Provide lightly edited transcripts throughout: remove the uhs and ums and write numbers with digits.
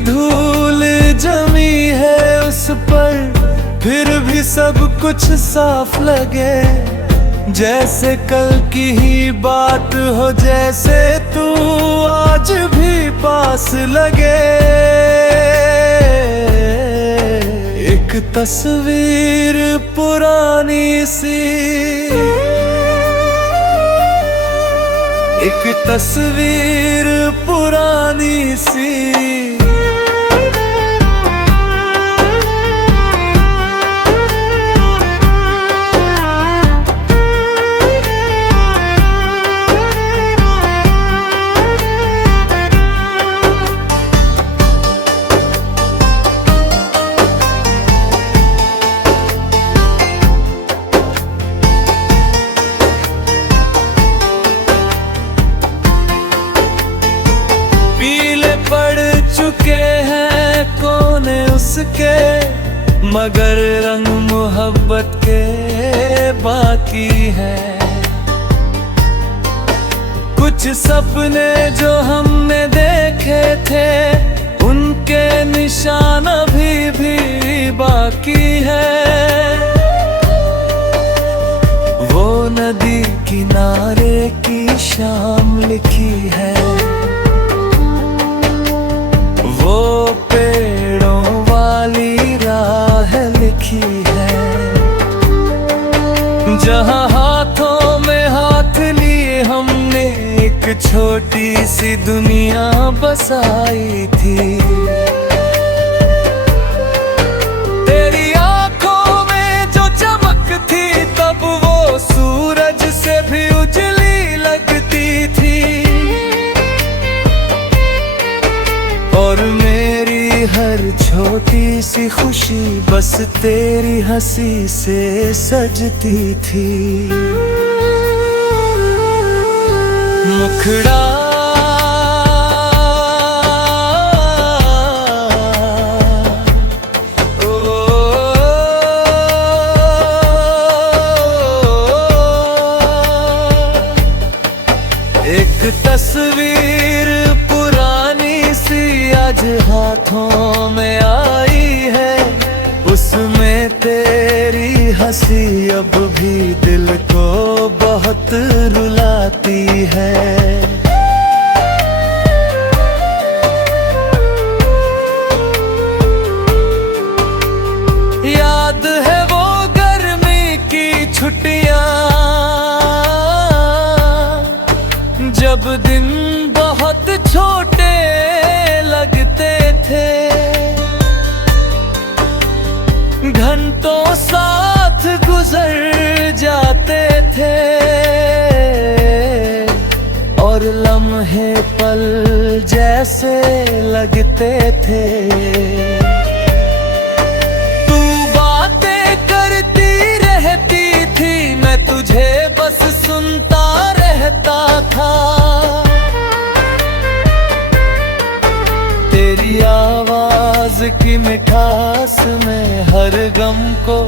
धूल जमी है उस पर, फिर भी सब कुछ साफ लगे। जैसे कल की ही बात हो, जैसे तू आज भी पास लगे। एक तस्वीर पुरानी सी, एक तस्वीर पुरानी सी, चुके हैं कोने उसके, मगर रंग मोहब्बत के बाकी हैं। कुछ सपने जो हमने देखे थे, उनके निशान अभी भी बाकी है। वो नदी किनारे की शाम लिखी है, वो पेड़ों वाली राह लिखी है। जहाँ हाथों में हाथ लिए हमने एक छोटी सी दुनिया बसाई थी। तेरी आंखों में जो चमक थी, तब वो सूरज से भी उजली लगती थी। और मेरी हर छोटी सी खुशी बस तेरी हंसी से सजती थी। मुखड़ा एक तस्वीर पुरानी सी आज हाथों में आई है। उसमें तेरी हंसी अब भी दिल को बहुत रुलाती है। याद है वो गर्मी की छुट्टियां, जब दिन बहुत छोटे लगते थे। घंटों साथ गुजर जाते थे, और लम्हे पल जैसे लगते थे। तू बातें करती रहती थी, मैं तुझे बस सुनता रहता था। तेरी आवाज की मिठास में हर गम को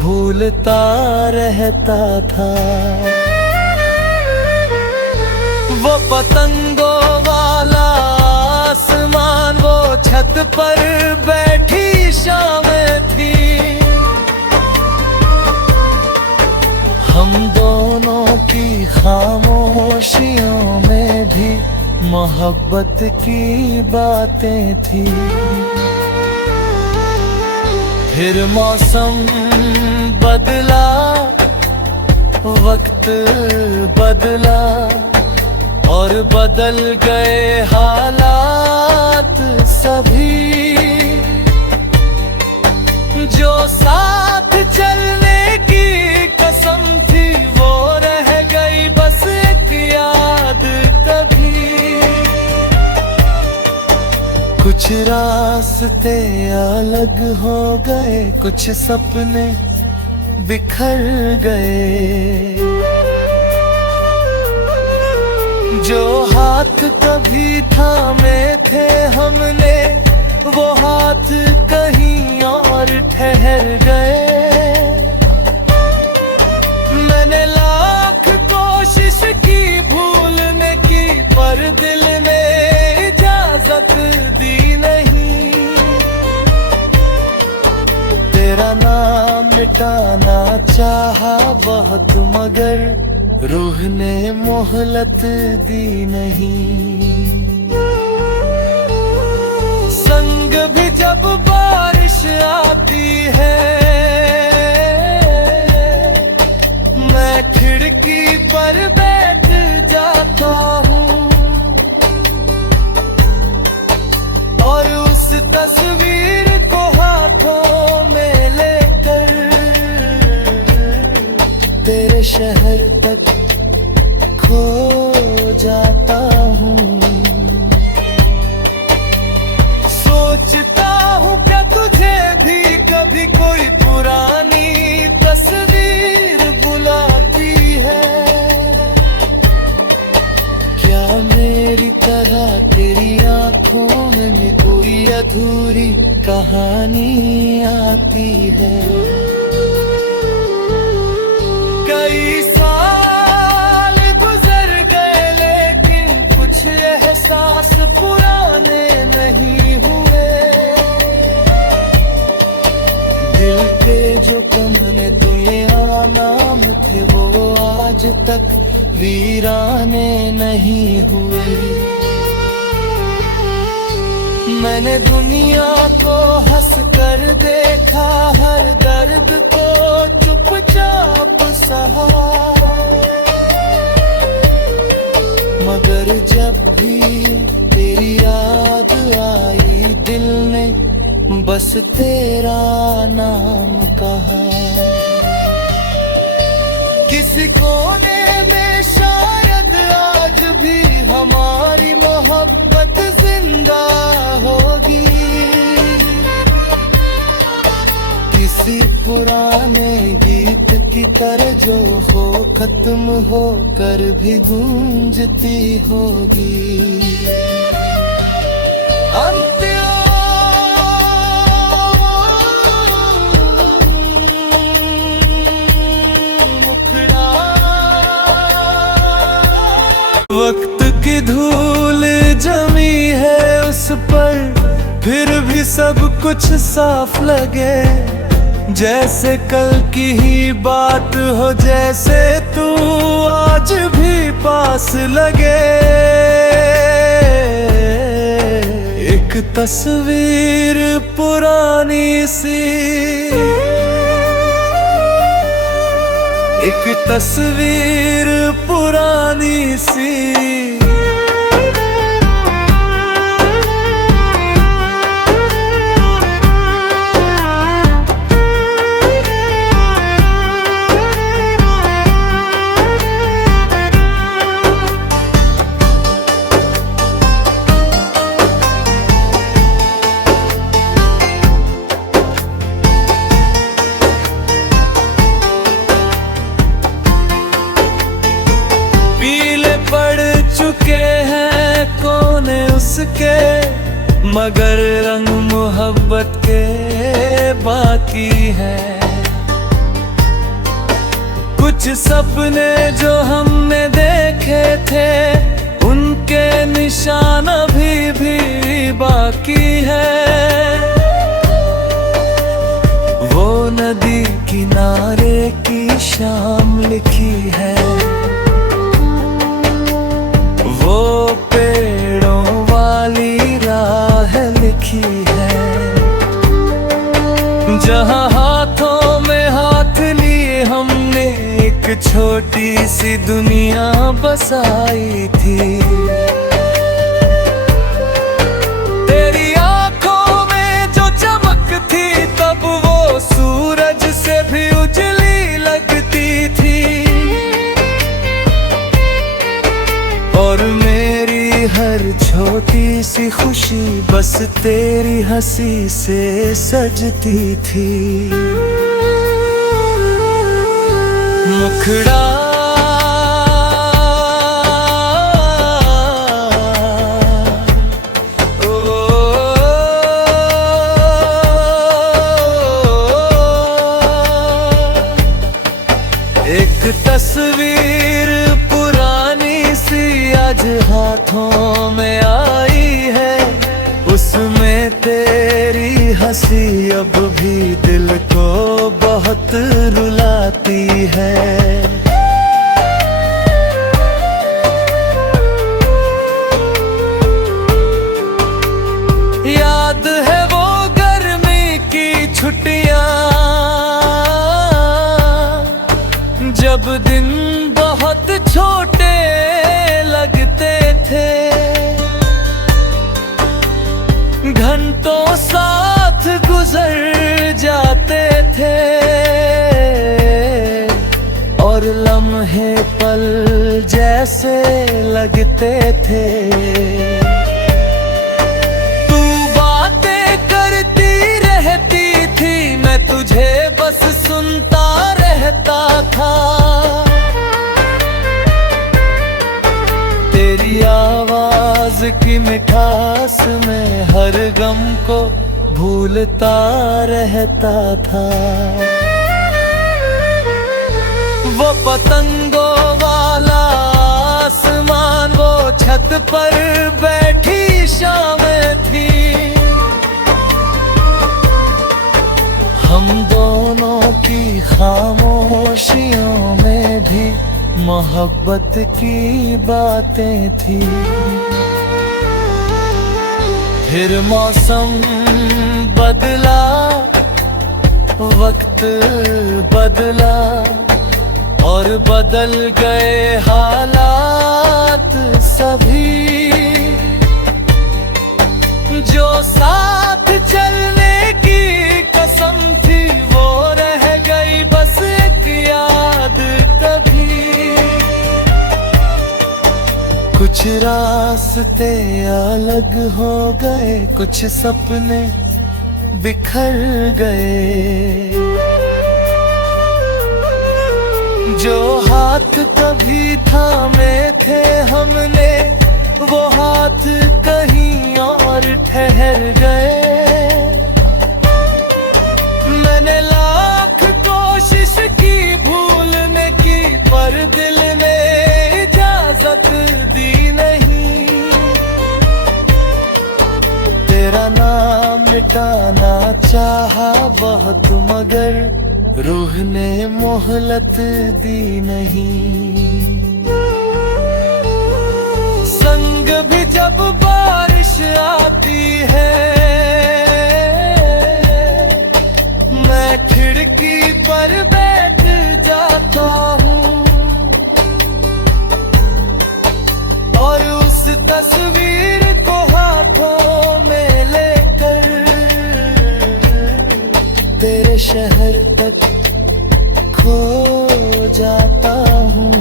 भूलता रहता था। वो पतंगों वाला आसमान, वो छत पर बैठी शामें थी। हम दोनों की खामोशियों में भी मोहब्बत की बातें थी। फिर मौसम बदला, वक्त बदला, और बदल गए हालात सभी। जो साथ चलने की कसम थी, वो रह गई बस एक याद कभी। कुछ रास्ते अलग हो गए, कुछ सपने बिखर गए। जो हाथ कभी थामे थे हमने, वो हाथ कहीं और ठहर गए। मैंने लाख कोशिश की भूलने की, पर दिल ने इजाजत दी नहीं। तेरा नाम मिटाना चाहा बहुत, मगर रूह ने मोहलत दी नहीं। संग भी जब बारिश आती है, मैं खिड़की पर बैठ जाता हूँ और उस तस्वीर को हाथों में लेकर तेरे शहर तक खो जाता हूँ। सोचता हूँ क्या तुझे भी कभी कोई पुरानी तस्वीर बुलाती है, क्या मेरी तरह तेरी आंखों में कोई अधूरी कहानी आती है। कई साल गुजर गए लेकिन कुछ एहसास पुराने नहीं हुए। दिल के जो कमरे दुनिया नाम थे वो आज तक वीराने नहीं हुए। मैंने दुनिया को हंस कर देखा, हर दर्द को चुपचाप सहा, मगर जब भी तेरी याद आई दिल ने बस तेरा नाम कहा। किसी कोने में शायद आज भी हमारी मोहब्बत जिंदा होगी, किसी पुराने गीत की तरह जो हो खत्म होकर भी गूंजती होगी। वक्त की धूल जमी है उस पर, फिर भी सब कुछ साफ लगे, जैसे कल की ही बात हो, जैसे तू आज भी पास लगे। एक तस्वीर पुरानी सी, एक तस्वीर पुरानी सी, चुके हैं कोने उसके, मगर रंग मोहब्बत के बाकी है। कुछ सपने जो हमने देखे थे उनके निशान अभी भी बाकी है। वो नदी किनारे की शाम लिखी है, वो पेड़ों वाली राह लिखी है, जहाँ हाथों में हाथ लिए हमने एक छोटी सी दुनिया बसाई थी। तेरी आंखों में जो चमक थी तब वो सूरज से भी उजली लगती थी, और मेरी हर छोटी सी खुशी बस तेरी हंसी से सजती थी। मुखड़ा एक तस्वीर पुरानी सी आज हाथों में आई है, उसमें में तेरी हंसी अब भी दिल को बहुत रुलाती है। याद है वो गर्मी की छुट्टियां, जब दिन बहुत छोटे लगते थे, घंटों साथ गुजर जाते थे और लम्हे पल जैसे लगते थे। तू बातें करती रहती थी, मैं तुझे बस सुनता रहता था। तेरी आवाज की मिठास में हर गम को भूलता रहता था। वो पतंगों वाला आसमान, वो छत पर बैठी शामें थी, हम दोनों की खामोशियों में भी मोहब्बत की बातें थी। फिर मौसम बदला, वक्त बदला और बदल गए हालात सभी। जो साथ चलने की कसम थी, वो रह गई बस एक याद कभी। कुछ रास्ते अलग हो गए, कुछ सपने बिखर गए। जो हाथ कभी थामे थे हमने, वो हाथ कहीं और ठहर गए। मैंने लाख कोशिश की भूलने की, पर दिल ने इजाजत दी नहीं। तेरा नाम मिटाना चाहा बहुत, मगर रूह ने मोहलत दी नहीं। संग भी जब बारिश आती है, मैं खिड़की पर बैठ जाता हूँ और उस तस्वीर को हाथों में लेकर तेरे शहर तक खो जाता हूँ।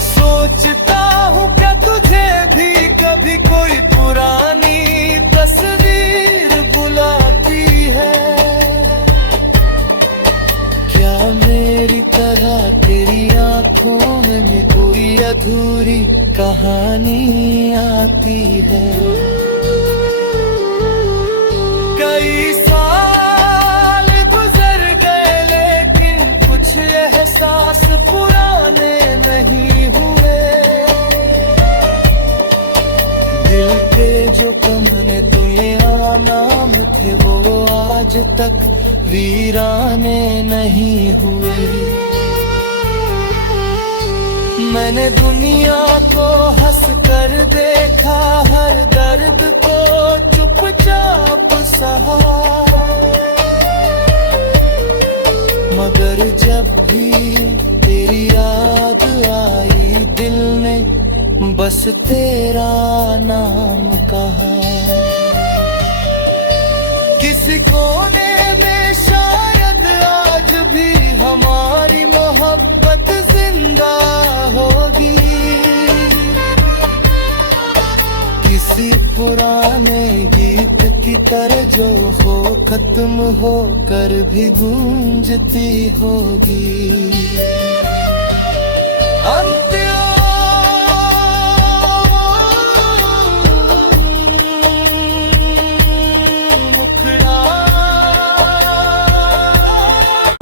सोचता हूँ क्या तुझे भी कभी कोई पुरानी तस्वीर बुलाती है। क्या मेरी तरह तेरी आंखों में कोई अधूरी कहानी आती है। कई साल गुजर गए लेकिन कुछ एहसास पुराने नहीं हुए। दिल के जो कमरे दुनिया नाम थे, वो आज तक वीराने नहीं हुए। मैंने दुनिया को हंस कर देखा, हर दर्द को चुपचाप सहा, मगर जब भी तेरी याद आई, दिल ने बस तेरा नाम कहा। किसी कोने में शायद आज भी हमारी मोहब्बत जिंदा होगी। किसी पुराने गीत की तरह जो हो खत्म होकर भी गूंजती होगी।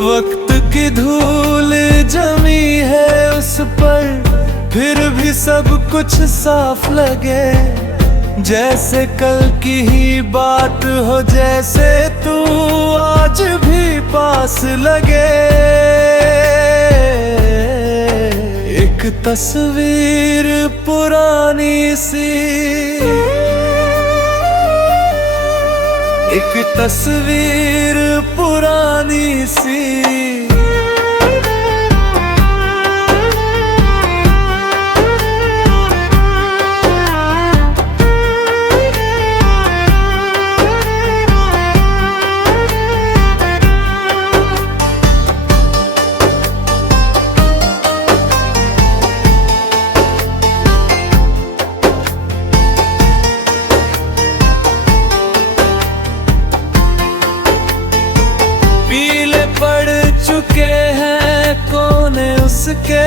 वक्त की धूल जमी है उस पर, फिर भी सब कुछ साफ लगे। जैसे कल की ही बात हो, जैसे तू आज भी पास लगे। एक तस्वीर पुरानी सी, एक तस्वीर पुरानी सी, चुके हैं कोने उसके,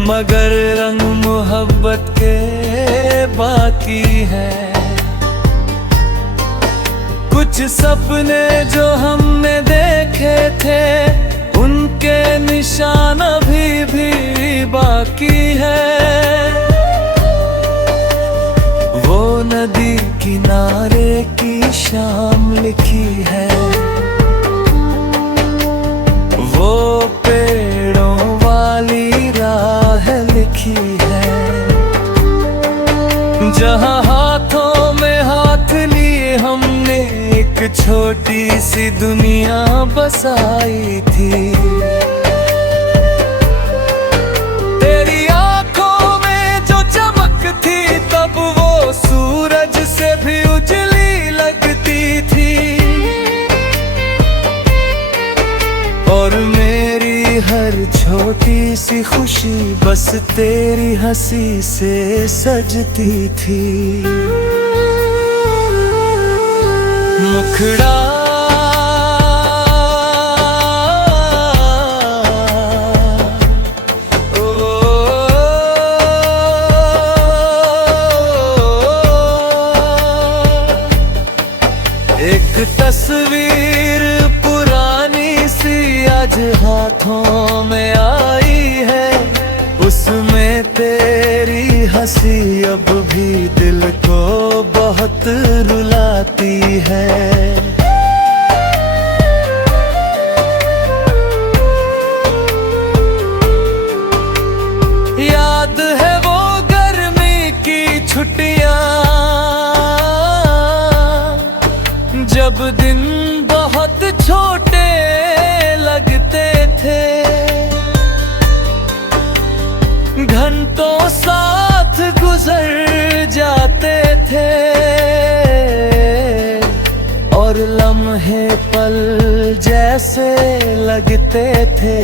मगर रंग मोहब्बत के बाकी हैं। कुछ सपने जो हमने देखे थे, उनके निशान अभी भी बाकी है। वो नदी किनारे की शाम लिखी है, वो पेड़ों वाली राह लिखी है, जहां हाथों में हाथ लिए हमने एक छोटी सी दुनिया बसाई थी। तेरी आंखों में जो चमक थी, तब वो सूरज से भी उजली लगती थी। और मेरी हर छोटी सी खुशी बस तेरी हंसी से सजती थी। मुखड़ा एक तस्वीर पुरानी सी आज हाथों में आई है, उसमें तेरी हंसी अब भी दिल को बहुत रुलाती है। याद है वो गर्मी की छुट्टियां, जब दिन बहुत छोटे लगते थे, घंटों साथ गुजर जाते थे, और लम्हे पल जैसे लगते थे।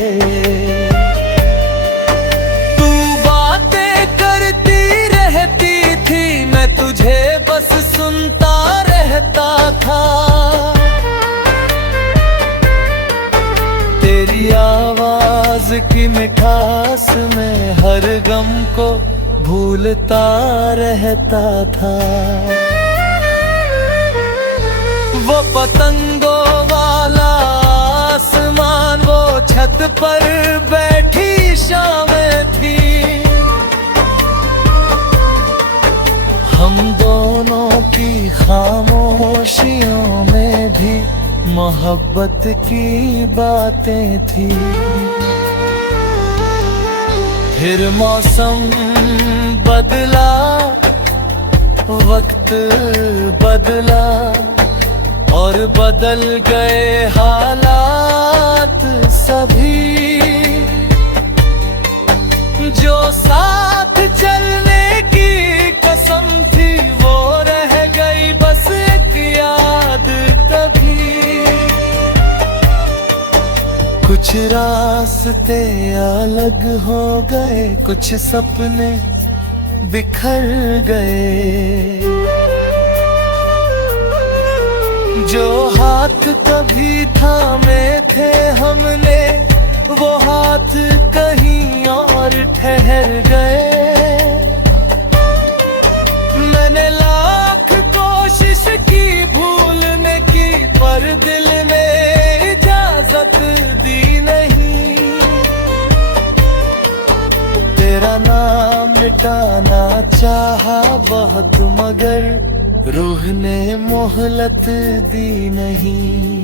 तू बातें करती रहती थी, मैं तुझे बस सुनता रहता था। तेरी आवाज की मिठास में हर गम को भूलता रहता था। वो पतंगों वाला आसमान, वो छत पर बैठी शामें थी, हम दोनों की खामोशियों में भी मोहब्बत की बातें थी। फिर मौसम बदला, वक्त बदला, और बदल गए हालात सभी। जो साथ चलने की कसम थी, वो रह गई बस एक याद कभी। कुछ रास्ते अलग हो गए, कुछ सपने बिखर गए। जो हाथ कभी थामे थे हमने, वो हाथ कहीं और ठहर गए। मैंने लाख कोशिश की भूलने की, पर दिल ने इजाजत दी नहीं। तेरा नाम मिटाना चाहा बहुत मगर रूह ने मोहलत दी नहीं।